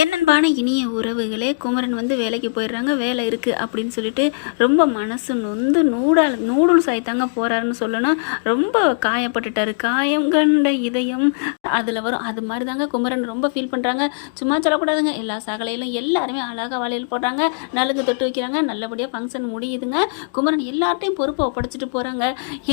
என்னன்பான இனிய உறவுகளே குமரன் வந்து வேலைக்கு போயிடுறாங்க வேலை இருக்குது அப்படின்னு சொல்லிட்டு ரொம்ப மனசு நொந்து நூடால் நூடுல்ஸ் ஆயித்தாங்க போகிறாருன்னு சொல்லணும். ரொம்ப காயப்பட்டுட்டாரு. காயம் கண்ட இதயம் அதில் வரும். அது மாதிரி தாங்க குமரன் ரொம்ப ஃபீல் பண்ணுறாங்க சும்மா சொல்லக்கூடாதுங்க. எல்லா சகலையிலும் எல்லாருமே அழகாக வலையில் போடுறாங்க. நலுங்கு தொட்டு வைக்கிறாங்க. நல்லபடியாக ஃபங்க்ஷன் முடியுதுங்க. குமரன் எல்லார்ட்டையும் பொறுப்பை ஒப்படைச்சிட்டு போகிறாங்க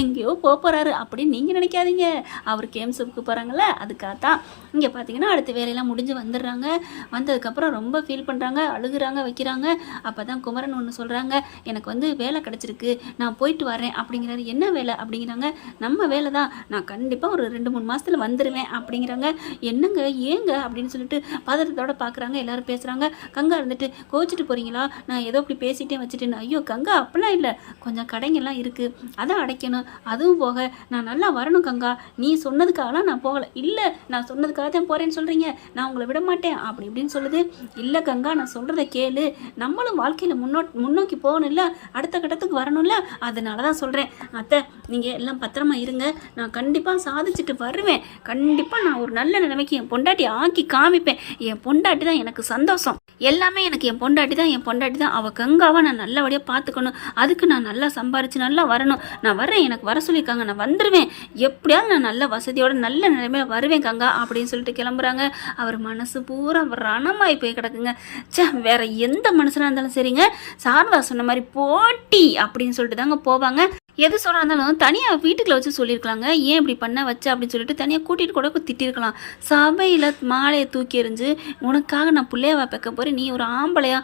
எங்கேயோ போக போகிறாரு அப்படின்னு நீங்கள் நினைக்காதீங்க. அவர் கேம்ஸுக்கு போகிறாங்களே அதுக்காக தான் இங்கே பார்த்தீங்கன்னா அடுத்த வேலையெல்லாம் முடிஞ்சு வந்துடுறாங்க. வந்ததுக்கப்புறம் ரொம்ப ஃபீல் பண்ணுறாங்க அழுகுறாங்க வைக்கிறாங்க. அப்போ தான் குமரன் ஒன்று சொல்கிறாங்க எனக்கு வந்து வேலை கிடச்சிருக்கு நான் போயிட்டு வரேன் அப்படிங்கிறாரு. என்ன வேலை? அப்படிங்கிறாங்க. நம்ம வேலை தான். நான் கண்டிப்பாக ஒரு ரெண்டு மூணு மாதத்தில் வந்துடுவேன் அப்படிங்கிறாங்க. என்னங்க? ஏங்க? அப்படின்னு சொல்லிட்டு பதட்டத்தோட பார்க்குறாங்க எல்லாரும் பேசுகிறாங்க கங்கா இருந்துட்டு கோச்சிட்டு போகிறீங்களா நான் ஏதோ இப்படி பேசிட்டே வச்சுட்டேன்னு ஐயோ கங்கா அப்படிலாம் இல்லை. கொஞ்சம் கடைங்கெல்லாம் இருக்குது அதை அடைக்கணும். அதுவும் போக நான் நல்லா வரணும் கங்கா. நீ சொன்னதுக்காகலாம் நான் போகலை. இல்லை நான் சொன்னதுக்காக தான் போகிறேன்னு சொல்கிறீங்க நான் உங்களை விட மாட்டேன். அப்படி அப்படின்னு சொல்லுது. இல்லை கங்கா நான் சொல்கிறத கேளு. நம்மளும் வாழ்க்கையில் முன்னோ முன்னோக்கி போகணும்ல. அடுத்த கட்டத்துக்கு வரணும்ல. அதனால தான் சொல்கிறேன் அத்தை நீங்கள் எல்லாம் பத்திரமா இருங்க. நான் கண்டிப்பாக சாதிச்சுட்டு வருவேன். கண்டிப்பாக நான் ஒரு நல்ல நிலைமைக்கு என் பொண்டாட்டி ஆக்கி காமிப்பேன். என் பொண்டாட்டி தான் எனக்கு சந்தோஷம். எல்லாமே எனக்கு என் பொண்டாட்டி தான் என் பொண்டாட்டி தான். அவள் கங்காவை நான் நல்லபடியாக பார்த்துக்கணும். அதுக்கு நான் நல்லா சம்பாரித்து நல்லா வரணும். நான் வரேன் எனக்கு வர சொல்லியிருக்காங்க. நான் வந்துடுவேன் எப்படியாவது நான் நல்ல வசதியோட நல்ல நிலைமையில் வருவேன் கங்கா அப்படின்னு சொல்லிட்டு கிளம்புறாங்க. அவர் மனசு பூரா ரணமாய் போய் கிடக்குங்க. சே வேற எந்த மனுஷனாக இருந்தாலும் சரிங்க. சாரதா சொன்ன மாதிரி போட்டி அப்படின்னு சொல்லிட்டு தாங்க போவாங்க. எது சொல்கிறா இருந்தாலும் தனியாக வீட்டுக்குள்ள வச்சு சொல்லியிருக்கலாங்க. ஏன் இப்படி பண்ண வச்ச அப்படின்னு சொல்லிட்டு தனியாக கூட்டிகிட்டு கூட திட்டிருக்கலாம். சபையில் மாலையை தூக்கி எறிஞ்சு உனக்காக நான் பிள்ளையவா பெக்க போகிறேன் நீ ஒரு ஆம்பளையா?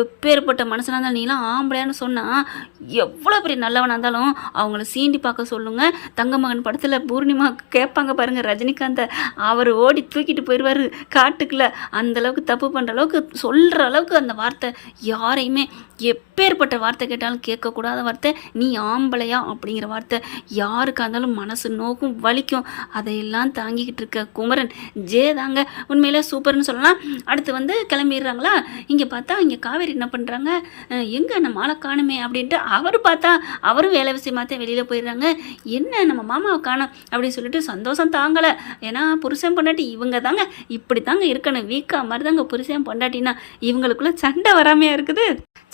எப்பேற்பட்ட மனசனாக இருந்தாலும் நீலாம் ஆம்பளையான்னு சொன்னால் எவ்வளோ பெரிய நல்லவனாக இருந்தாலும் அவங்கள சீண்டி பார்க்க சொல்லுங்கள் தங்கமகன் படத்தில் பூர்ணிமா கேட்பாங்க பாருங்கள் ரஜினிகாந்தை. அவர் ஓடி தூக்கிட்டு போயிடுவார் காட்டுக்குள்ள. அந்த அளவுக்கு தப்பு பண்ணுற அளவுக்கு சொல்கிற அளவுக்கு அந்த வார்த்தை யாரையுமே எப்பேற்பட்ட வார்த்தை கேட்டாலும் கேட்கக்கூடாத வார்த்தை நீ ஆம்பளையா? அப்படிங்கிற வார்த்தை. யாருக்கா இருந்தாலும் மனசு நோக்கும் வலிக்கும். அதையெல்லாம் தாங்கிக்கிட்டு இருக்க குமரன் ஜே தாங்க உண்மையிலே சூப்பர்னு சொல்லலாம். அடுத்து வந்து கிளம்பிடுறாங்களா? இங்கே பார்த்தா இங்கே காவேரி என்ன பண்ணுறாங்க எங்கே நம்ம ஆளை காணுமே? அப்படின்ட்டு அவர் பார்த்தா அவரும் வேலை விஷயமாத்தான் வெளியில் போயிடுறாங்க. என்ன நம்ம மாமாவை காணோம்? அப்படின்னு சொல்லிட்டு சந்தோஷம் தாங்கலை. ஏன்னா புருஷன் பொண்டாட்டி இவங்க தாங்க. இப்படி தாங்க இருக்கணும். வீக்கா மாதிரி தாங்க புருஷன் பொண்டாட்டினா இவங்களுக்குள்ள சண்டை வராமையா இருக்குது?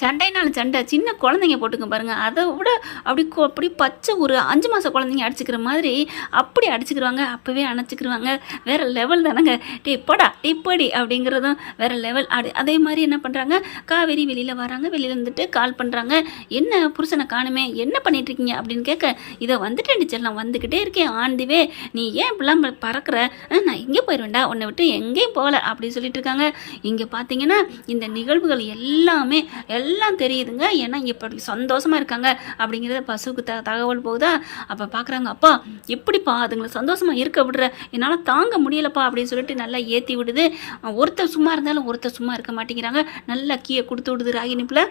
சண்டை சண்டை சின்ன குழந்தைங்க போட்டுக்க பாருங்கள் அதை விட அப்படி அப்படி பச்சை ஒரு அஞ்சு மாத குழந்தைங்க அடிச்சுக்கிற மாதிரி அப்படி அடிச்சுக்கிருவாங்க அப்போவே அணைச்சிக்கிருவாங்க. வேற லெவல் தானங்க. டே போடா டே போடி அப்படிங்கிறதும் வேற லெவல் அடி அதே மாதிரி என்ன பண்ணுறாங்க காவேரி வெளியில் வராங்க வெளியில் இருந்துட்டு கால் பண்ணுறாங்க என்ன புருஷனை காணுமே? என்ன பண்ணிகிட்ருக்கீங்க அப்படின்னு கேட்க இதை வந்துட்டேன் டீச்சர் நான் வந்துக்கிட்டே இருக்கேன் ஆண்டிவே நீ ஏன் இப்படிலாம் பறக்கிற? நான் எங்கே போயிடுவேண்டா உன்னை விட்டு எங்கேயும் போகல அப்படின்னு சொல்லிட்டு இருக்காங்க இங்கே பார்த்தீங்கன்னா இந்த நிகழ்வுகள் எல்லாமே எல்லாம் தெரியுதுங்க. ஏன்னா இங்கே இப்போ சந்தோஷமா இருக்காங்க அப்படிங்கிறத பசுவுக்கு த தகவல் போகுதா? அப்போ பார்க்குறாங்க அப்பா எப்படிப்பா அதுங்களை சந்தோஷமா இருக்க விடுற? என்னால் தாங்க முடியலப்பா அப்படின்னு சொல்லிட்டு நல்லா ஏற்றி விடுது. ஒருத்தர் சும்மா இருந்தாலும் ஒருத்தர் சும்மா இருக்க மாட்டேங்கிறாங்க. நல்லா கீயை கொடுத்து விடுது ராகினிப்பில்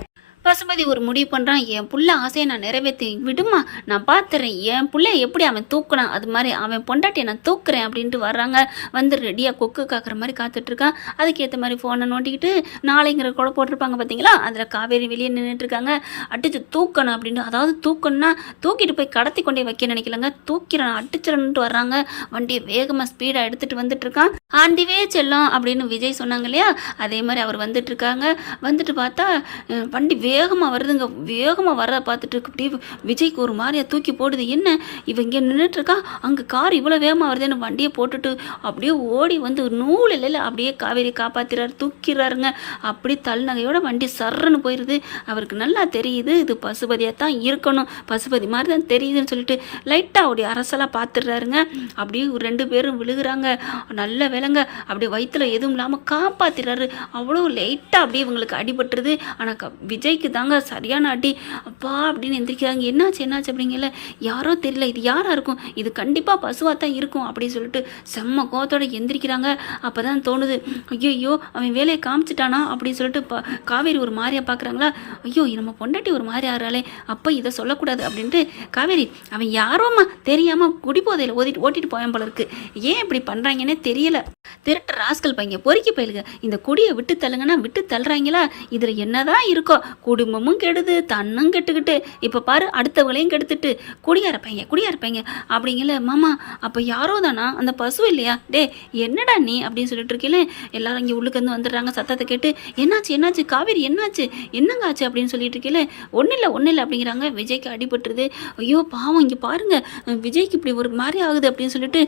பசுபதி ஒரு முடிவு பண்ணுறான் என் புள்ள ஆசையை நான் நிறைவேற்றி விடுமா நான் பார்த்துறேன் என் பிள்ளை எப்படி அவன் தூக்குனான் அது மாதிரி அவன் பொண்டாட்டியை நான் தூக்குறேன் அப்படின்ட்டு வர்றாங்க. வந்து ரெடியாக கொக்கு காக்குற மாதிரி காத்துட்ருக்கான் அதுக்கேற்ற மாதிரி ஃபோனை நோண்டிக்கிட்டு நாளைங்கிற கூட போட்டிருப்பாங்க பார்த்தீங்களா அதில் காவேரி வெளியே நின்றுட்டுருக்காங்க அடித்து அடிச்சு தூக்கணும் அப்படின்ட்டு அதாவது தூக்கணும்னா தூக்கிட்டு போய் கடத்தி கொண்டே வைக்க நினைக்கலங்க. தூக்கிறேன் அடிச்சிடணுன்ட்டு வர்றாங்க. வண்டியை வேகமாக ஸ்பீடாக எடுத்துகிட்டு வந்துட்டுருக்கான் ஆண்டிவே செல்லம் அப்படின்னு விஜய் சொன்னாங்க இல்லையா? அதே மாதிரி அவர் வந்துட்டுருக்காங்க வந்துட்டு பார்த்தா வண்டி வேகமாக வருதுங்க. வேகமாக வர பார்த்துட்டு இருக்கு. அப்படியே விஜய்க்கு ஒரு மாதிரியா தூக்கி போடுது. என்ன? இவன் இங்கே நின்றுட்டுருக்கா அங்கே கார் இவ்வளோ வேகமாக வருதுன்னு வண்டியை போட்டுட்டு அப்படியே ஓடி வந்து நூல் இல்லைல்ல அப்படியே காவேரி காப்பாத்துறாரு தூக்கிறாருங்க அப்படி தள்ளுநகையோட வண்டி சர்றன்னு போயிடுது அவருக்கு நல்லா தெரியுது. இது பசுபதியாக தான் இருக்கணும். பசுபதி மாதிரி தான் தெரியுதுன்னு சொல்லிட்டு லைட்டாக அப்படி அரசலாக பார்த்துடுறாருங்க அப்படியே ரெண்டு பேரும் விழுகிறாங்க. நல்ல விலங்க. அப்படியே வயிற்றுல எதுவும் இல்லாமல் காப்பாற்றுறாரு அவ்வளோ லைட்டாக அப்படியே இவங்களுக்கு அடிபட்டுருது. ஆனால் விஜய் அடிக்கு தாங்க சரியான அடி. அப்பா அப்படின்னு எந்திரிக்கிறாங்க. என்னாச்சு என்னாச்சு அப்படிங்கல. யாரோ தெரியல. இது யாராக இருக்கும்? இது கண்டிப்பாக பசுவாக தான் இருக்கும் அப்படின்னு சொல்லிட்டு செம்ம கோத்தோட எந்திரிக்கிறாங்க. அப்போ தான் தோணுது ஐயோ அவன் வேலையை காமிச்சிட்டானா? அப்படின்னு சொல்லிட்டு ப காவேரி ஒரு மாதிரியாக பார்க்குறாங்களா ஐயோ நம்ம பொண்டாட்டி ஒரு மாதிரி ஆறாளே அப்போ இதை சொல்லக்கூடாது. அப்படின்ட்டு காவேரி அவன் யாரோம்மா? தெரியாமல் குடிபோதையில் ஓதிட்டு ஓட்டிட்டு போயான் போல இருக்கு. ஏன் இப்படி பண்ணுறாங்கன்னே தெரியல. திருட்டு ராஸ்கல் பையன் பொறுக்கி பயிலுங்க. இந்த குடியை விட்டு தள்ளுங்கன்னா விட்டு தள்ளுறாங்களா? இதில் என்னதான் இருக்கோ குடும்பமும் கெடுது தன்னும் கெட்டுக்கிட்டு இப்போ பாரு அடுத்தவங்களையும் கெடுத்துட்டு குடியாரப்பைங்க குடியாரப்பைங்க அப்படிங்கல மாமா அப்போ யாரோ தானா? அந்த பசு இல்லையா? டே என்னடா நீ? அப்படின்னு சொல்லிட்டு இருக்கீங்களே எல்லாரும் இங்கே உள்ளுக்கு வந்து வந்துடுறாங்க சத்தத்தை கேட்டு என்னாச்சு என்னாச்சு? காவேரி என்னாச்சு? என்னங்க ஆச்சு? அப்படின்னு சொல்லிட்டு இருக்கீங்களே ஒன்றும் இல்லை ஒன்றும் இல்லை அப்படிங்கிறாங்க. விஜய்க்கு அடிபட்டுருது. ஐயோ பாவம் இங்கே பாருங்க விஜய்க்கு இப்படி ஒரு மாதிரி ஆகுது அப்படின்னு சொல்லிட்டு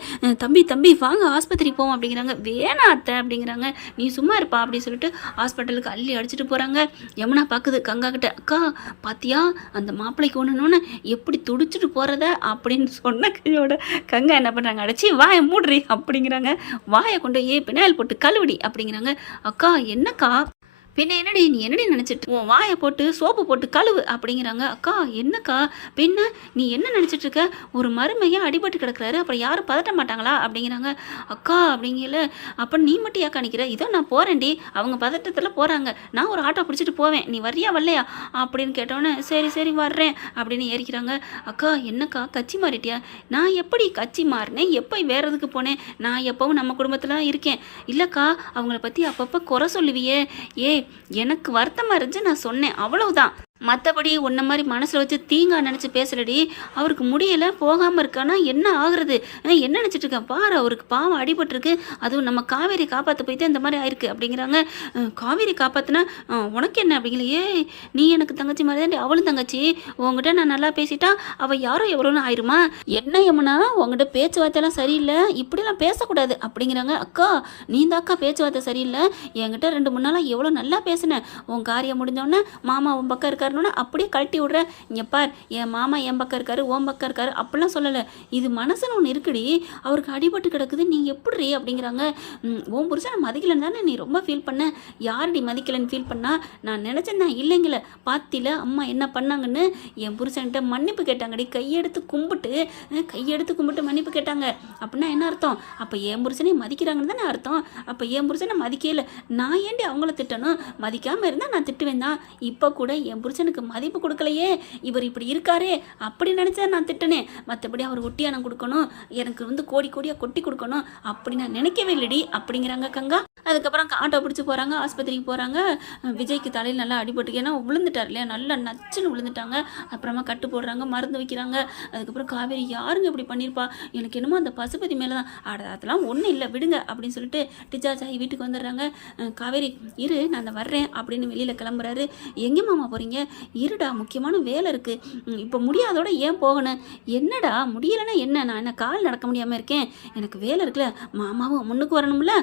தம்பி தம்பி வாங்க ஆஸ்பத்திரி போவோம் அப்படிங்கிறாங்க. வேணா அத்தை அப்படிங்கிறாங்க. நீ சும்மா இருப்பா அப்படின்னு சொல்லிட்டு ஹாஸ்பிட்டலுக்கு அள்ளி அடிச்சிட்டு போகிறாங்க யமுனா பார்க்குது கங்கா கிட்ட அக்கா பாத்தியா? அந்த மாப்பிள்ளைக்கு ஒன்றுன்னு எப்படி துடிச்சிட்டு போகிறத அப்படின்னு சொன்ன கையோட கங்கா என்ன பண்ணுறாங்க அடைச்சி வாயை மூடுறி அப்படிங்கிறாங்க. வாயை கொண்டு ஏ பினாயில் போட்டு கழுவிடி அப்படிங்கிறாங்க. அக்கா என்னக்கா? பின்ன என்னடி நீ என்னடி நினச்சிட்டு உன் வாயை போட்டு சோப்பு போட்டு கழுவு அப்படிங்கிறாங்க. அக்கா என்னக்கா? பின்ன நீ என்ன நினச்சிட்டு இருக்க? ஒரு மருமையாக அடிபட்டு கிடக்குறாரு. அப்புறம் யாரும் பதட்ட மாட்டாங்களா? அப்படிங்கிறாங்க. அக்கா அப்படிங்கல. அப்போ நீ மட்டும் ஏக்கா நிற்கிற இதோ நான் போகிறேன்டி அவங்க பதட்டத்தில் போகிறாங்க நான் ஒரு ஆட்டோ பிடிச்சிட்டு போவேன். நீ வரியா வரலையா? அப்படின்னு கேட்டோன்னே சரி சரி வர்றேன் அப்படின்னு ஏறிக்கிறாங்க. அக்கா என்னக்கா? கட்சி மாறிட்டியா? நான் எப்படி கட்சி மாறினேன்? எப்போ வேற எதுக்கு போனேன்? நான் எப்பவும் நம்ம குடும்பத்தில் தான் இருக்கேன். இல்லைக்கா அவங்கள பற்றி அப்பப்போ குறை சொல்லுவியே. ஏ எனக்கு வருத்தமாக இருந்துச்சு நான் சொன்னேன். அவ்வளவுதான். மற்றபடி உன்ன மாதிரி மனசில் வச்சு தீங்கா நினச்சி பேசலடி அவருக்கு முடியலை போகாமல் இருக்கானா என்ன ஆகுறது? என்ன நினச்சிட்டு இருக்கேன் பாரு அவருக்கு பாவம் அடிபட்டிருக்கு. அதுவும் நம்ம காவேரி காப்பாற்ற போயிட்டு இந்த மாதிரி ஆயிருக்கு அப்படிங்கிறாங்க. காவேரி காப்பாற்றினா உனக்கு என்ன அப்படிங்கல நீ எனக்கு தங்கச்சி மாதிரி தான் அவளும் தங்கச்சி. உங்ககிட்ட நான் நல்லா பேசிட்டா அவள் யாரோ எவ்வளோன்னு ஆயிருமா? என்ன யமுனா உங்ககிட்ட பேச்சுவார்த்தைலாம் சரியில்லை இப்படிலாம் பேசக்கூடாது அப்படிங்கிறாங்க. அக்கா நீ இந்த அக்கா பேச்சுவார்த்தை சரியில்லை. என்கிட்ட ரெண்டு மூணு நாளாக எவ்வளோ நல்லா பேசினேன் உன் காரியம் முடிஞ்சோடனே மாமா உன் பக்கம் இருக்கார் வரணும்னு அப்படியே கழட்டி விட்றேன். இங்கே பார் என் மாமா என் பக்கம் இருக்காரு ஓம் பக்கம் இருக்காரு அப்படிலாம் சொல்லலை. இது மனசுன்னு ஒன்று இருக்குடி. அவருக்கு அடிபட்டு கிடக்குது நீ எப்படி அப்படிங்கிறாங்க. ஓம் புருஷன் புருஷனை மதிக்கலன்னு தானே நீ ரொம்ப ஃபீல் பண்ண. யாரடி மதிக்கலன்னு ஃபீல் பண்ணால் நான் நினச்சேன் நான் இல்லைங்கள. பாத்தில அம்மா என்ன பண்ணாங்கன்னு என் புருஷன்கிட்ட மன்னிப்பு கேட்டாங்கடி. கையெடுத்து கும்பிட்டு கையெடுத்து கும்பிட்டு மன்னிப்பு கேட்டாங்க. அப்படின்னா என்ன அர்த்தம்? அப்போ என் புருஷனே மதிக்கிறாங்கன்னு தானே அர்த்தம். அப்போ என் புருஷனை மதிக்கல நான் ஏன்டி அவங்கள திட்டணும்? மதிக்காமல் இருந்தால் நான் திட்டுவேன் தான். இப்போ கூட என் புருஷன் புருஷனுக்கு மதிப்பு கொடுக்கலையே இவர் இப்படி இருக்காரே அப்படி நினச்சா நான் திட்டினேன் மற்றபடி அவர் ஒட்டியானம் கொடுக்கணும் எனக்கு வந்து கோடி கோடியாக கொட்டி கொடுக்கணும் அப்படி நான் நினைக்கவே இல்லடி அப்படிங்கிறாங்க கங்கா. அதுக்கப்புறம் ஆட்டோ பிடிச்சி போகிறாங்க ஆஸ்பத்திரிக்கு போகிறாங்க விஜய்க்கு தலையில் நல்லா அடிபட்டு ஏன்னா விழுந்துட்டார் இல்லையா? நல்லா நச்சுன்னு விழுந்துட்டாங்க அப்புறமா கட்டு போடுறாங்க மருந்து வைக்கிறாங்க. அதுக்கப்புறம் காவேரி யாருங்க இப்படி பண்ணியிருப்பா எனக்கு என்னமோ அந்த பசுபதி மேலே தான் அதெல்லாம் ஒன்றும் இல்லை விடுங்க அப்படின்னு சொல்லிட்டு டிச்சார்ஜ் ஆகி வீட்டுக்கு வந்துடுறாங்க. காவேரி இரு நான் அந்த வர்றேன் அப்படின்னு வெளியில் கிளம்புறாரு. எங்கே மாமா போகிறீங்க இருடா முக்கியமான வேலை இருக்குது இப்போ முடியாதோட ஏன் போகணும் என்னடா முடியலைன்னா என்ன? நான் என்ன கால் நடக்க முடியாமல் இருக்கேன்? எனக்கு வேலை இருக்குல்ல மாமாவும் முன்னுக்கு வரணும்ல?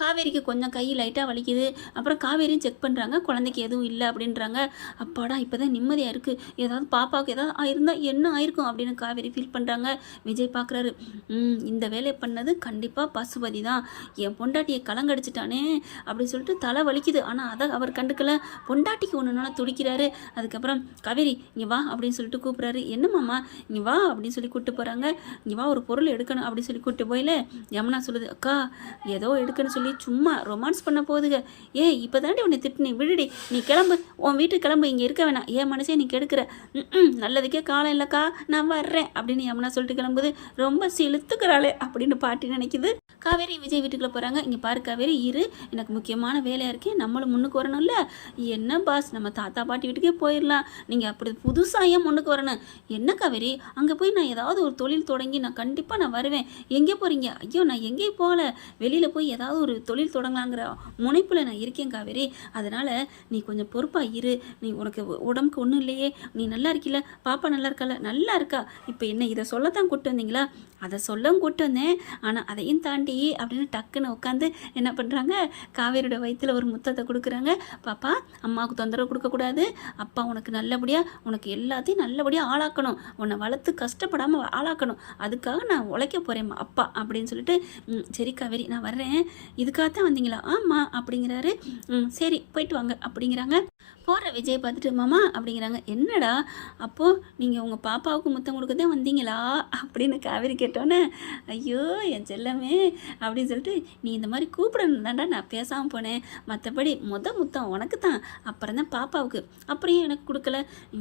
காவேரிக்கு கொஞ்சம் கை லைட்டாக வலிக்குது. அப்புறம் காவேரியும் செக் பண்ணுறாங்க குழந்தைக்கு எதுவும் இல்லை அப்படின்றாங்க. அப்பாடா இப்போ தான் நிம்மதியாக இருக்குது ஏதாவது பாப்பாவுக்கு ஏதாவது ஆயிருந்தால் என்ன ஆயிருக்கும் அப்படின்னு காவேரி ஃபீல் பண்ணுறாங்க விஜய் பார்க்குறாரு இந்த வேலையை பண்ணது கண்டிப்பாக பசுபதி தான். என் பொண்டாட்டியை கலங்கடிச்சிட்டானே அப்படின்னு சொல்லிட்டு தலை வலிக்குது. ஆனால் அதை அவர் கண்டுக்கல. பொண்டாட்டிக்கு ஒன்றுனால துடிக்கிறாரு. அதுக்கப்புறம் காவேரி இங்கே வா அப்படின்னு சொல்லிட்டு கூப்பிட்றாரு. என்னம்மாம்மா இங்கே வா அப்படின்னு சொல்லி கூப்பிட்டு போகிறாங்க இங்கே வா ஒரு பொருள் எடுக்கணும் அப்படின்னு சொல்லி கூப்பிட்டு போயில. யமுனா சொல்லுது அக்கா ஏதோ எடுக்கணும்னு சொல்லி சும்மா ரொமான்ஸ் பண்ண போகுதுங்க ஏ இப்போ தாண்டி உன்னை திட்டினி. விடுடி நீ கிளம்பு. உன் வீட்டுக்கு கிளம்பு. இங்கே இருக்க வேணாம். ஏன் மனசே நீ கெடுக்கிற. ம் நல்லதுக்கே காலம் இல்லைக்கா. நான் வர்றேன் அப்படின்னு யமுனா சொல்லிட்டு கிளம்புது. ரொம்ப செலுத்துக்கிறாளே அப்படின்னு பாட்டி நினைக்குது. காவேரி விஜய் வீட்டுக்குள்ளே போகிறாங்க இங்கே பாரு காவேரி இரு. எனக்கு முக்கியமான வேலையாக இருக்கேன் நம்மளும் முன்னுக்கு வரணும்ல. என்ன பாஸ் நம்ம தாத்தா பாட்டி வீட்டுக்கே போயிடலாம் நீங்கள் அப்படி புதுசாக ஏன் முன்னுக்கு வரணும்? என்ன காவேரி? அங்கே போய் நான் ஏதாவது ஒரு தொழில் தொடங்கி நான் கண்டிப்பாக நான் வருவேன். எங்கே போகிறீங்க ஐயோ நான் எங்கேயும் போகல. வெளியில் போய் ஏதாவது ஒரு தொழில் தொடங்கலாங்கிற முனைப்பில் நான் இருக்கேன் காவேரி. அதனால் நீ கொஞ்சம் பொறுப்பாக இரு. நீ உனக்கு உடம்புக்கு ஒன்றும் இல்லையே. நீ நல்லா இருக்கில்ல. பாப்பா நல்லா இருக்கல நல்லா இருக்கா. இப்போ என்ன இதை சொல்லத்தான் கூப்பிட்டு வந்தீங்களா? அதை சொல்லவும் கூட்டு வந்தேன். ஆனால் அதையும் தாண்டி அப்படின்னு டக்குன்னு உட்காந்து என்ன பண்ணுறாங்க காவேரியோட வயிற்றில் ஒரு முத்தத்தை கொடுக்குறாங்க. பாப்பா அம்மாவுக்கு தொந்தரவு கொடுக்கக்கூடாது. அப்பா உனக்கு நல்லபடியாக உனக்கு எல்லாத்தையும் நல்லபடியாக ஆளாக்கணும். உன்னை வளர்த்து கஷ்டப்படாமல் ஆளாக்கணும். அதுக்காக நான் உழைக்க போகிறேன் அப்பா அப்படின்னு சொல்லிட்டு சரி காவேரி நான் வர்றேன். இதுக்காக தான் வந்தீங்களா? ஆமாம் அப்படிங்கிறாரு. "ம், சரி போயிட்டு வாங்க அப்படிங்கிறாங்க. போகிற விஜய் பார்த்துட்டு மாமா அப்படிங்கிறாங்க. என்னடா அப்போது நீங்கள் உங்கள் பாப்பாவுக்கு முத்தம் கொடுக்க தான் வந்தீங்களா? அப்படின்னு காவேரி கேட்டோன்னே ஐயோ என் செல்லமே அப்படின்னு சொல்லிட்டு நீ இந்த மாதிரி கூப்பிடணும் தாண்டா நான் பேசாமல் போனேன். மற்றபடி முத முத்தம் உனக்கு தான் அப்புறம் தான் பாப்பாவுக்கு. அப்புறம் ஏன் எனக்கு கொடுக்கல?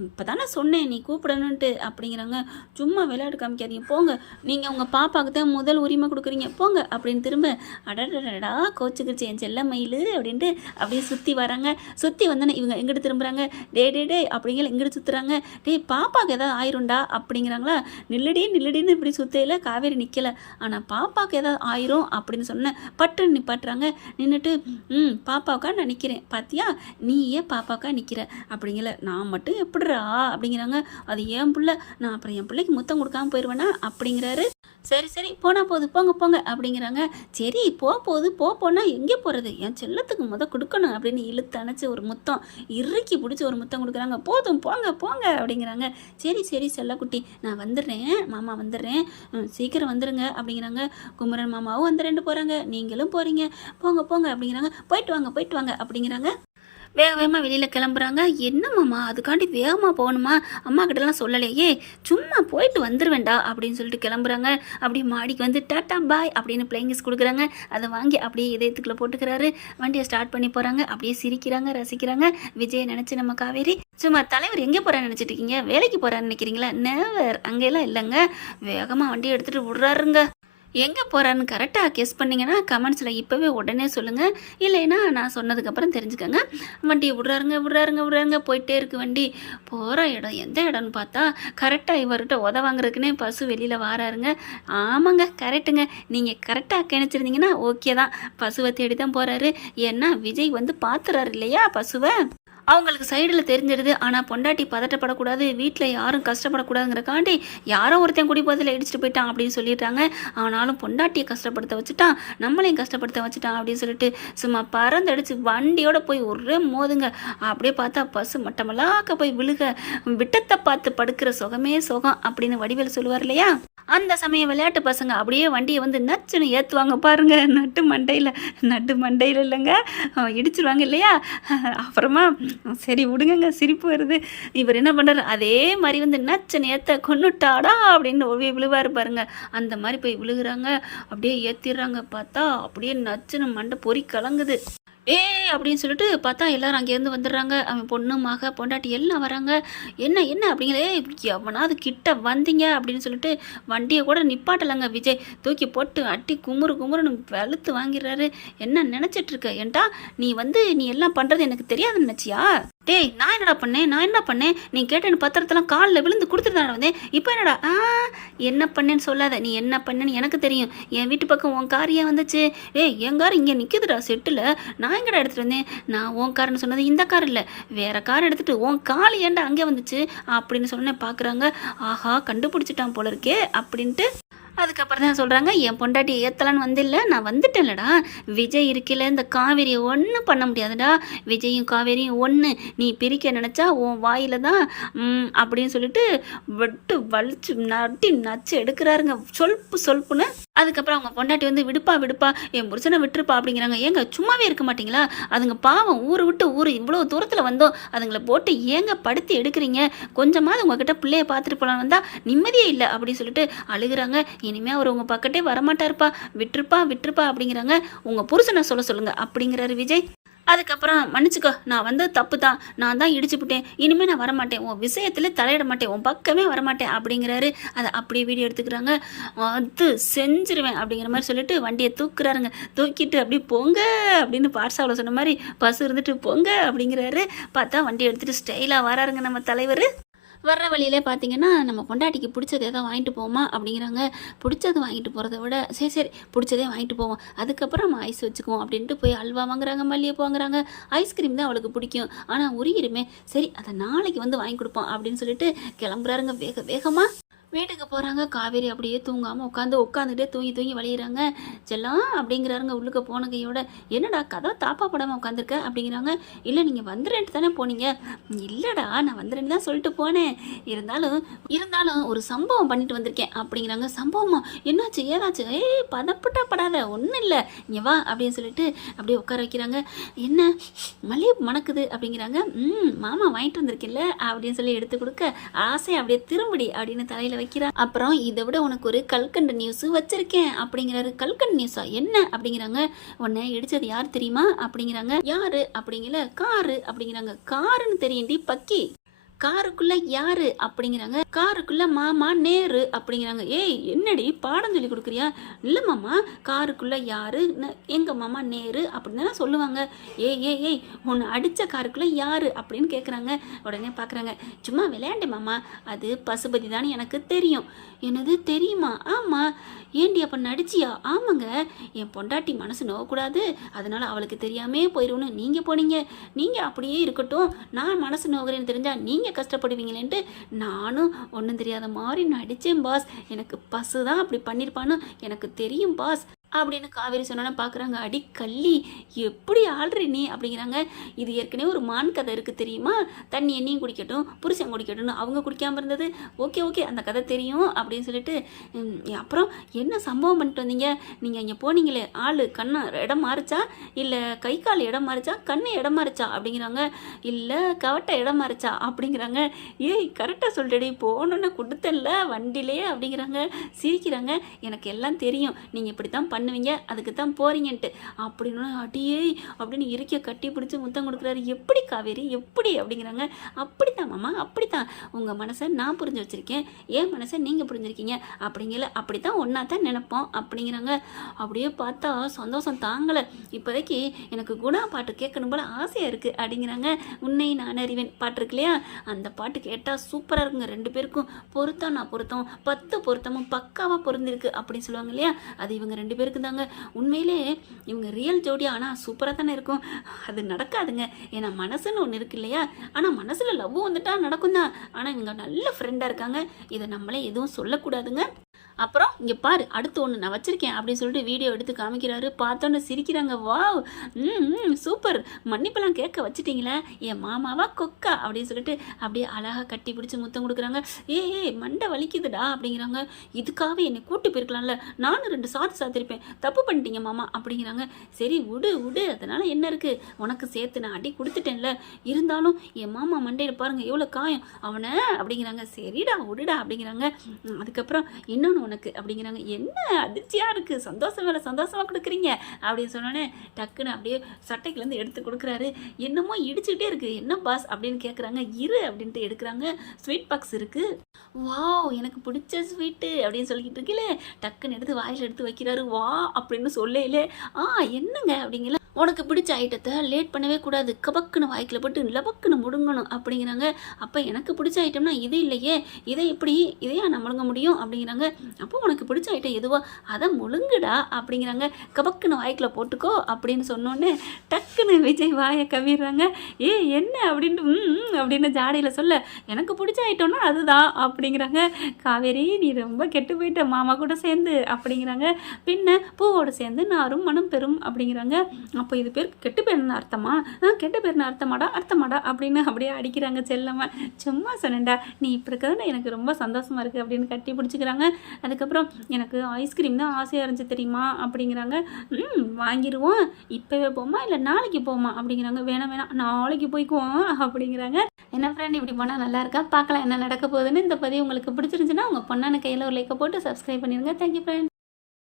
இப்போ தானே சொன்னேன் நீ கூப்பிடணுன்ட்டு அப்படிங்கிறாங்க சும்மா விளையாட்டு காமிக்காதீங்க. போங்க நீங்கள் உங்கள் பாப்பாவுக்கு தான் முதல் உரிமை கொடுக்குறீங்க. போங்க அப்படின்னு திரும்ப அடடடடா கோச்சுக்கிச்சு என் செல்ல மயில் அப்படின்ட்டு அப்படியே சுற்றி வராங்க. சுற்றி வந்தோன்னே இவங்க எங்கிட்டு திரும்புகிறாங்க டே டே டே அப்படிங்கிற எங்கிட்டு சுற்றுறாங்க டேய் பாப்பாவுக்கு ஏதாவது ஆயிரும்டா அப்படிங்கிறாங்களா? நில்லடி நில்லடின்னு இப்படி சுத்தையில் காவேரி நிற்கல ஆனால் பாப்பாவுக்கு ஏதாவது ஆயிரும் அப்படின்னு சொன்னேன் பட்டுன்னு நிப்பாட்டுறாங்க. நின்றுட்டு ம் பாப்பாவுக்கா நான் நிற்கிறேன் பாத்தியா? நீ ஏன் பாப்பாவுக்கா நிற்கிற அப்படிங்கல. நான் மட்டும் எப்படிடா? அப்படிங்கிறாங்க. அது ஏன் பிள்ளை? நான் அப்புறம் என் பிள்ளைக்கு முத்தம் கொடுக்காம போயிடுவேனா அப்படிங்கிறாரு. சரி சரி போனால் போகுது போங்க போங்க அப்படிங்கிறாங்க. சரி போ போகுது போ போனால் எங்கே போகிறது என் செல்லத்துக்கு முத கொடுக்கணும் அப்படின்னு இழுத்து அணைச்சி ஒரு முத்தம். இறுக்கி பிடிச்சி ஒரு முத்தம் கொடுக்குறாங்க. போதும் போங்க போங்க அப்படிங்கிறாங்க. சரி சரி செல்லக்குட்டி நான் வந்துடுறேன். மாமா வந்துடுறேன். சீக்கிரம் வந்துடுங்க அப்படிங்கிறாங்க. குமரன் மாமாவும் வந்து ரெண்டு போகிறாங்க நீங்களும் போகிறீங்க போங்க போங்க அப்படிங்கிறாங்க. போயிட்டு வாங்க போயிட்டு வாங்க அப்படிங்கிறாங்க. வேக வேகமாக வெளியில் கிளம்புறாங்க. என்னம்மாம்மா அதுக்காண்டி வேகமாக போகணுமா? அம்மா கிட்டலாம் சொல்லலையே. சும்மா போயிட்டு வந்துருவேண்டா அப்படின்னு சொல்லிட்டு கிளம்புறாங்க. அப்படியே மாடிக்கு வந்து டாட்டா பாய் அப்படின்னு பிளேங்கிஸ் கொடுக்குறாங்க. அதை வாங்கி அப்படியே இதயத்துக்குள்ளே போட்டுக்கிறாரு. வண்டியை ஸ்டார்ட் பண்ணி போகிறாங்க அப்படியே சிரிக்கிறாங்க ரசிக்கிறாங்க. விஜயை நினச்சி நம்ம காவேரி சும்மா தலைவர் எங்கே போகிறான்னு நினச்சிட்டு இருக்கீங்க வேலைக்கு போகிறான்னு நினைக்கிறீங்களா? நேவர் அங்கெல்லாம் இல்லைங்க. வேகமாக வண்டியை எடுத்துகிட்டு விடுறாருங்க. எங்கே போகிறான்னு கரெக்டாக கெஸ் பண்ணீங்கன்னா கமெண்ட்ஸில் இப்போவே உடனே சொல்லுங்கள் இல்லைன்னா நான் சொன்னதுக்கப்புறம் தெரிஞ்சுக்கோங்க. வண்டியை விட்றாருங்க விட்றாருங்க விடுறாருங்க. போயிட்டே இருக்கு வண்டி. போகிற இடம் எந்த இடம்னு பார்த்தா கரெக்டாக இவர்கிட்ட உத வாங்குறதுக்குன்னே பசு வெளியில் வாராருங்க. ஆமாங்க கரெக்டுங்க நீங்கள் கரெக்டாக கிணச்சிருந்தீங்கன்னா ஓகே தான். பசுவை தேடி தான் போகிறாரு ஏன்னா விஜய் வந்து பார்த்துறாரு இல்லையா பசுவை? அவங்களுக்கு சைடில் தெரிஞ்சிடுது ஆனால் பொண்டாட்டி பதட்டப்படக்கூடாது வீட்டில் யாரும் கஷ்டப்படக்கூடாதுங்கிறக்காண்டி யாரோ ஒருத்தன் குடி போதில் இடிச்சிட்டு போயிட்டான் அப்படின்னு சொல்லிட்டாங்க ஆனாலும் பொண்டாட்டியை கஷ்டப்படுத்த வச்சுட்டான் நம்மளையும் கஷ்டப்படுத்த வச்சுட்டான் அப்படின்னு சொல்லிட்டு சும்மா பறந்தடிச்சு வண்டியோட போய் ஒரே மோதுங்க. அப்படியே பார்த்தா பசு மட்டமலாக்க போய் விழுக விட்டத்தை பார்த்து படுக்கிற சுகமே சுகம் அப்படின்னு வடிவேல் சொல்லுவார் இல்லையா? அந்த சமயம் விளையாட்டு பசங்க அப்படியே வண்டியை வந்து நச்சுன்னு ஏற்றுவாங்க பாருங்க. நட்டு மண்டையில் நட்டு மண்டையில் இல்லைங்க. இடிச்சிருவாங்க இல்லையா? அப்புறமா சரி விடுங்கங்க. சிரிப்பு வருது. இவர் என்ன பண்ணுறாரு அதே மாதிரி வந்து நச்சுன்னு ஏற்ற கொண்டுட்டாடா அப்படின்னு ஒவ்வொரு விழுவாரு பாருங்க. அந்த மாதிரி போய் விழுகுறாங்க. அப்படியே ஏற்றிடுறாங்க பார்த்தா அப்படியே நச்சுன்னு மண்டை பொறி கலங்குது. ஏ அப்படின்னு சொல்லிட்டு பார்த்தா எல்லாரும் அங்கேருந்து வந்துடுறாங்க. அவன் பொண்ணு மக பொண்டாட்டி எல்லாம் வராங்க. என்ன என்ன அப்படிங்களே? எவனாவது கிட்ட வந்தீங்க அப்படின்னு சொல்லிட்டு வண்டியை கூட நிப்பாட்டலைங்க விஜய். தூக்கி போட்டு அட்டி குமுறு குமுறுன்னு வெளுத்து வாங்கிடுறாரு. என்ன நினச்சிட்டு இருக்க? ஏன்டா நீ வந்து நீ எல்லாம் பண்ணுறது எனக்கு தெரியாதுன்னு நினச்சியா? டேய் நான் என்னடா பண்ணேன்? நான் என்ன பண்ணேன்? நீ கேட்டேன் பத்திரத்தெல்லாம் காலில் விழுந்து கொடுத்துட்டு தானே வந்தேன். இப்போ என்னடா? ஆ என்ன பண்ணேன்னு சொல்லாத. நீ என்ன பண்ணேன்னு எனக்கு தெரியும். என் வீட்டு பக்கம் உன் கார் ஏன் வந்துச்சு? ஏய் என் கார் இங்கே நிற்குதுடா செட்டில். நான் எங்கடா எடுத்துகிட்டு வந்தேன்? நான் உன் கார்னு சொன்னது இந்த கார் இல்லை. வேற கார் எடுத்துகிட்டு உன் கால் ஏன்டா அங்கே வந்துச்சு? அப்படின்னு சொன்னேன் பார்க்குறாங்க ஆஹா கண்டுபிடிச்சிட்டான் போல இருக்கே அப்படின்ட்டு அதுக்கப்புறம் தான் சொல்கிறாங்க என் பொண்டாட்டி ஏற்றலான்னு வந்தில்ல நான் வந்துட்டேன்லடா. விஜய் இருக்கில்ல இந்த காவேரியை ஒன்றும் பண்ண முடியாதுடா. விஜயும் காவேரியும் ஒன்று நீ பிரிக்க நினச்சா உன் வாயில் தான் அப்படின்னு சொல்லிட்டு வெட்டு வலிச்சு நட்டி நச்சு எடுக்கிறாருங்க. சொல்ப்பு சொல்ப்புன்னு அதுக்கப்புறம் அவங்க பொண்டாட்டி வந்து விடுப்பா விடுப்பா என் புருஷனை விட்டுருப்பா அப்படிங்கிறாங்க. ஏங்க சும்மாவே இருக்க மாட்டீங்களா? அதுங்க பாவம் ஊரை விட்டு ஊர் இவ்வளோ தூரத்தில் வந்தோம். அதுங்களை போட்டு ஏங்க படுத்து எடுக்கிறீங்க? கொஞ்சமாவது உங்ககிட்ட பிள்ளைய பார்த்துட்டு போலாம் வந்தால் நிம்மதியே இல்லை அப்படின்னு சொல்லிட்டு அழுகிறாங்க. இனிமேல் அவர் உங்கள் பக்கத்தே வரமாட்டாருப்பா. விட்டுருப்பா விட்டுருப்பா அப்படிங்கிறாங்க. உங்கள் புருஷனை சொல்ல சொல்லுங்கள் அப்படிங்கிறாரு விஜய். அதுக்கப்புறம் மன்னிச்சுக்கோ நான் வந்து தப்பு தான் நான் தான் இடிச்சுப்பிட்டேன் இனிமேல் நான் வரமாட்டேன். உன் விஷயத்தில் தலையிட மாட்டேன் உன் பக்கமே வரமாட்டேன் அப்படிங்கிறாரு. அதை அப்படியே வீடியோ எடுத்துக்கிறாங்க. அது செஞ்சிருவேன் அப்படிங்கிற மாதிரி சொல்லிட்டு வண்டியை தூக்குறாருங்க. தூக்கிட்டு அப்படியே போங்க அப்படின்னு பாட்சாவில் சொன்ன மாதிரி பஸ் இருந்துட்டு போங்க அப்படிங்கிறாரு. பார்த்தா வண்டியை எடுத்துகிட்டு ஸ்டைலாக வராருங்க நம்ம தலைவர். வர்ற வழியிலே பார்த்தீங்கன்னா நம்ம பொண்டாட்டிக்கு பிடிச்சது எதாவது வாங்கிட்டு போவோமா? அப்படிங்கிறாங்க. பிடிச்சது வாங்கிட்டு போகிறத விட சரி சரி பிடிச்சதே வாங்கிட்டு போவோம். அதுக்கப்புறம் நம்ம ஐஸ் வச்சுக்குவோம் அப்படின்ட்டு போய் அல்வா வாங்குறாங்க மல்லிகைப்பூ வாங்குறாங்க. ஐஸ்கிரீம் தான் அவளுக்கு பிடிக்கும். ஆனால் உரியிருமே சரி அதை நாளைக்கு வந்து வாங்கி கொடுப்போம் அப்படின்னு சொல்லிட்டு கிளம்புறாருங்க. வேக வேகமாக வீட்டுக்கு போகிறாங்க காவேரி அப்படியே தூங்காமல் உட்காந்து உட்காந்துட்டே தூங்கி தூங்கி வழியிறாங்க. செல்லாம் அப்படிங்கிறாருங்க உள்ளுக்கு போன கையோட. என்னடா கதை தாப்பா படாமல் உட்காந்துருக்க? அப்படிங்கிறாங்க. இல்லை நீங்கள் வந்துடுன்ட்டு தானே போனீங்க? இல்லைடா நான் வந்துடுன்னு தான் சொல்லிட்டு போனேன். இருந்தாலும் இருந்தாலும் ஒரு சம்பவம் பண்ணிட்டு வந்திருக்கேன். அப்படிங்கிறாங்க. சம்பவமா? என்னாச்சு? ஏதாச்சு? ஏய் பதப்பட்டா படாத. ஒன்றும் இல்லை. இங்கே வா. அப்படின்னு சொல்லிட்டு அப்படியே உட்கார வைக்கிறாங்க. என்ன? மல்லிகை மணக்குது? அப்படிங்கிறாங்க. ம் மாமா வாங்கிட்டு வந்திருக்கில்ல அப்படின்னு சொல்லி எடுத்து கொடுக்க ஆசை அப்படியே திரும்படி அப்படின்னு தலையில் வைக்கிறா அப்புறம் இதை விட உனக்கு ஒரு கல்கண்டு நியூஸ் வச்சிருக்கேன். அப்படிங்கிறாரு. கல்கண்டு நியூஸா என்ன? அப்படிங்கிறாங்க. உன்னை இடிச்சது யார் தெரியுமா? அப்படிங்கிறாங்க. யாரு? அப்படிங்கிற காரு. அப்படிங்கிறாங்க. காருன்னு தெரியும்டி பக்கி. காருக்குள்ள யாரு அப்படிங்கிறாங்க. காருக்குள்ள மாமா நேரு அப்படிங்கிறாங்க. ஏய் என்னடி பாடம் சொல்லி கொடுக்குறியா? இல்லை மாமா காருக்குள்ள யாரு? ந- எங்க மாமா நேரு அப்படின்னு சொல்லுவாங்க. ஏய் ஏய் ஏய் உன்னை அடிச்ச காருக்குள்ள யாரு அப்படின்னு கேட்குறாங்க உடனே பார்க்குறாங்க சும்மா விளையாண்டு மாமா அது பசுபதி தான் எனக்கு தெரியும். என்னது தெரியுமா? ஆமாம் ஏண்டி அப்போ நடிச்சியா? ஆமாங்க. என் பொண்டாட்டி மனசு நோகக்கூடாது. அதனால் அவளுக்கு தெரியாமே போயிடும்னு நீங்கள் போனீங்க. நீங்கள் அப்படியே இருக்கட்டும். நான் மனசு நோகிறேன்னு தெரிஞ்சால் நீங்கள் கஷ்டப்படுவீங்களேன்ட்டு நானும் ஒன்றும் தெரியாத மாதிரி நடித்தேன் பாஸ். எனக்கு பசு தான் அப்படி பண்ணியிருப்பான்னு எனக்கு தெரியும் பாஸ். அப்படின்னு காவேரி சொன்னோன்னே பார்க்குறாங்க அடி கள்ளி எப்படி ஆள்ற நீ? அப்படிங்கிறாங்க. இது ஏற்கனவே ஒரு மான் கதை இருக்குது தெரியுமா? தண்ணி என்னையும் குடிக்கட்டும் புருஷன் குடிக்கட்டும்னு அவங்க குடிக்காமல் இருந்தது. ஓகே ஓகே அந்த கதை தெரியும் அப்படின்னு சொல்லிட்டு அப்புறம் என்ன சம்பவம் பண்ணிட்டு வந்தீங்க? நீங்கள் இங்கே போனீங்களே ஆள் கண்ணை இடம் மாறுச்சா? இல்லை கை கால் இடம் மாறிச்சா? கண்ணு இடம் மாறிச்சா? அப்படிங்கிறாங்க. இல்லை கவட்டை இடம் மாறிச்சா? அப்படிங்கிறாங்க. ஏய் கரெக்டாக சொல்லிட்டடி போனோன்னு கொடுத்தல வண்டிலே அப்படிங்கிறாங்க. சிரிக்கிறாங்க. எனக்கு எல்லாம் தெரியும். நீங்கள் இப்படி தான் பண்ணுவீங்க? அதுக்கு தான் போறீங்கன்ட்டு. அப்படின்னு அடியே அப்படின்னு இருக்க கட்டி பிடிச்சி முத்தம் கொடுக்குறாரு. எப்படி காவேரி? எப்படி? அப்படிங்கிறாங்க. அப்படித்தான் மாமா அப்படித்தான். உங்கள் மனசை நான் புரிஞ்சு வச்சுருக்கேன். என் மனசை நீங்கள் புரிஞ்சிருக்கீங்க. அப்படிங்கல அப்படி தான் ஒன்றா தான் நினைப்போம் அப்படிங்கிறாங்க. அப்படியே பார்த்தா சந்தோஷம் தாங்கலை. இப்போதைக்கு எனக்கு குணா பாட்டு கேட்கணும் போல ஆசையாக இருக்குது அப்படிங்கிறாங்க. உன்னை நான் அறிவேன். பாட்டு இருக்கு இல்லையா? அந்த பாட்டு கேட்டால் சூப்பராக இருக்குங்க. ரெண்டு பேருக்கும் பொருத்தம் நான் பொருத்தம். பத்து பொருத்தமும் பக்காவாக பொருந்திருக்கு அப்படின்னு சொல்லுவாங்க இல்லையா? அது இவங்க ரெண்டு பேரும் பேருக்கு தாங்க. உண்மையிலே இவங்க ரியல் ஜோடி ஆனால் சூப்பராக தானே இருக்கும். அது நடக்காதுங்க. ஏன்னா மனசுன்னு ஒன்று இருக்கு இல்லையா? ஆனால் மனசில் லவ் வந்துட்டா நடக்கும் தான் ஆனால் இவங்க நல்ல ஃப்ரெண்டாக இருக்காங்க. இதை நம்மளே எதுவும் சொல்லக்கூடாதுங்க. அப்புறம் இங்கே பாரு அடுத்து ஒன்று நான் வச்சுருக்கேன் அப்படின்னு சொல்லிட்டு வீடியோ எடுத்து காமிக்கிறாரு. பார்த்தோன்னே சிரிக்கிறாங்க. வாவ் ம் சூப்பர். மன்னிப்பெல்லாம் கேட்க வச்சுட்டிங்களே? என் மாமாவா கொக்கா? அப்படின்னு சொல்லிட்டு அப்படியே அழகாக கட்டி பிடிச்சி முத்தம் கொடுக்குறாங்க. ஏய் ஏ மண்டை வலிக்குதுடா அப்படிங்கிறாங்க. இதுக்காகவே என்னை கூட்டு போயிருக்கலாம்ல. நானும் ரெண்டு சாத்து சாத்திருப்பேன். தப்பு பண்ணிட்டீங்க மாமா அப்படிங்கிறாங்க. சரி விடு விடு. அதனால் என்ன இருக்குது உனக்கு சேர்த்து நான் அடி கொடுத்துட்டேன்ல. இருந்தாலும் என் மாமா மண்டையில் பாருங்கள் எவ்வளோ காயம். அவனை அப்படிங்கிறாங்க. சரிடா விடுடா அப்படிங்கிறாங்க. அதுக்கப்புறம் இன்னொன்று உனக்கு? அப்படிங்கிறாங்க. என்ன? அதிர்ச்சியாக இருக்குது சந்தோஷம் வேலை சந்தோஷமாக கொடுக்குறீங்க. அப்படின்னு சொன்னோன்னே டக்குன்னு அப்படியே சட்டைக்குலேருந்து எடுத்து கொடுக்குறாரு. என்னமோ இடிச்சுக்கிட்டே இருக்குது என்ன பாஸ் அப்படின்னு கேட்குறாங்க இரு அப்படின்ட்டு எடுக்கிறாங்க. ஸ்வீட் பாக்ஸ் இருக்குது வாவ் எனக்கு பிடிச்ச ஸ்வீட்டு அப்படின்னு சொல்லிக்கிட்டு இருக்கீங்களே டக்குன்னு எடுத்து வாயில் எடுத்து வைக்கிறாரு. வா அப்படின்னு சொல்லையிலே. ஆ என்னங்க? அப்படிங்கலாம் உனக்கு பிடிச்ச ஐட்டத்தை லேட் பண்ணவே கூடாது. கபக்குன்னு வாய்க்கில் போட்டு லபக்குன்னு முடுங்கணும் அப்படிங்கிறாங்க. அப்போ எனக்கு பிடிச்ச ஐட்டம்னா இது இல்லையே. இதை எப்படி இதையா நான் முழுங்க முடியும் அப்படிங்கிறாங்க. அப்போ உனக்கு பிடிச்ச ஐட்டம் எதுவோ அதை முழுங்குடா அப்படிங்கிறாங்க. கபக்குன்னு வாய்க்கில் போட்டுக்கோ அப்படின்னு சொன்னோன்னே டக்குன்னு விஜய் வாயை கவிடுறாங்க ஏ என்ன? அப்படின்ட்டு ம் அப்படின்னு ஜாடையில் சொல்ல எனக்கு பிடிச்ச ஐட்டம்னா அதுதான் அப்படிங்கிறாங்க. காவேரி நீ ரொம்ப கெட்டு போயிட்ட. மாமா கூட சேர்ந்து அப்படிங்கிறாங்க. பின்ன பூவோடு சேர்ந்து நாரும் மனம் பெறும் அப்படிங்கிறாங்க. அப்போ இது பேர் கெட்டு பேர்னு அர்த்தமா? ஆ கெட்ட பேர்னு அர்த்தமாடா? அர்த்தமாடா அப்படின்னு அப்படியே அடிக்கிறாங்க செல்லம்மா. சும்மா சொன்னேன்டா நீ இப்போ இருக்கிறது எனக்கு ரொம்ப சந்தோஷமா இருக்குது அப்படின்னு கட்டி பிடிச்சிக்கிறாங்க. அதுக்கப்புறம் எனக்கு ஐஸ்கிரீம் தான் ஆசையாக இருந்துச்சு தெரியுமா? அப்படிங்கிறாங்க. ம் வாங்கிடுவோம் இப்போவே போமா? இல்லை நாளைக்கு போமா? அப்படிங்கிறாங்க. வேணாம் வேணாம். நாளைக்கு போய்க்குவோம் அப்படிங்கிறாங்க. என்ன ஃப்ரெண்ட் இப்படி போனால் நல்லா இருக்கா? பார்க்கலாம் என்ன நடக்க போகுதுன்னு. இந்த பதிவு உங்களுக்கு பிடிச்சிருந்துச்சுன்னா உங்கள் பொண்ணான கையில் ஒரு லைக்கை போட்டு சப்ஸ்கிரைப் பண்ணிடுங்க. Thank you friend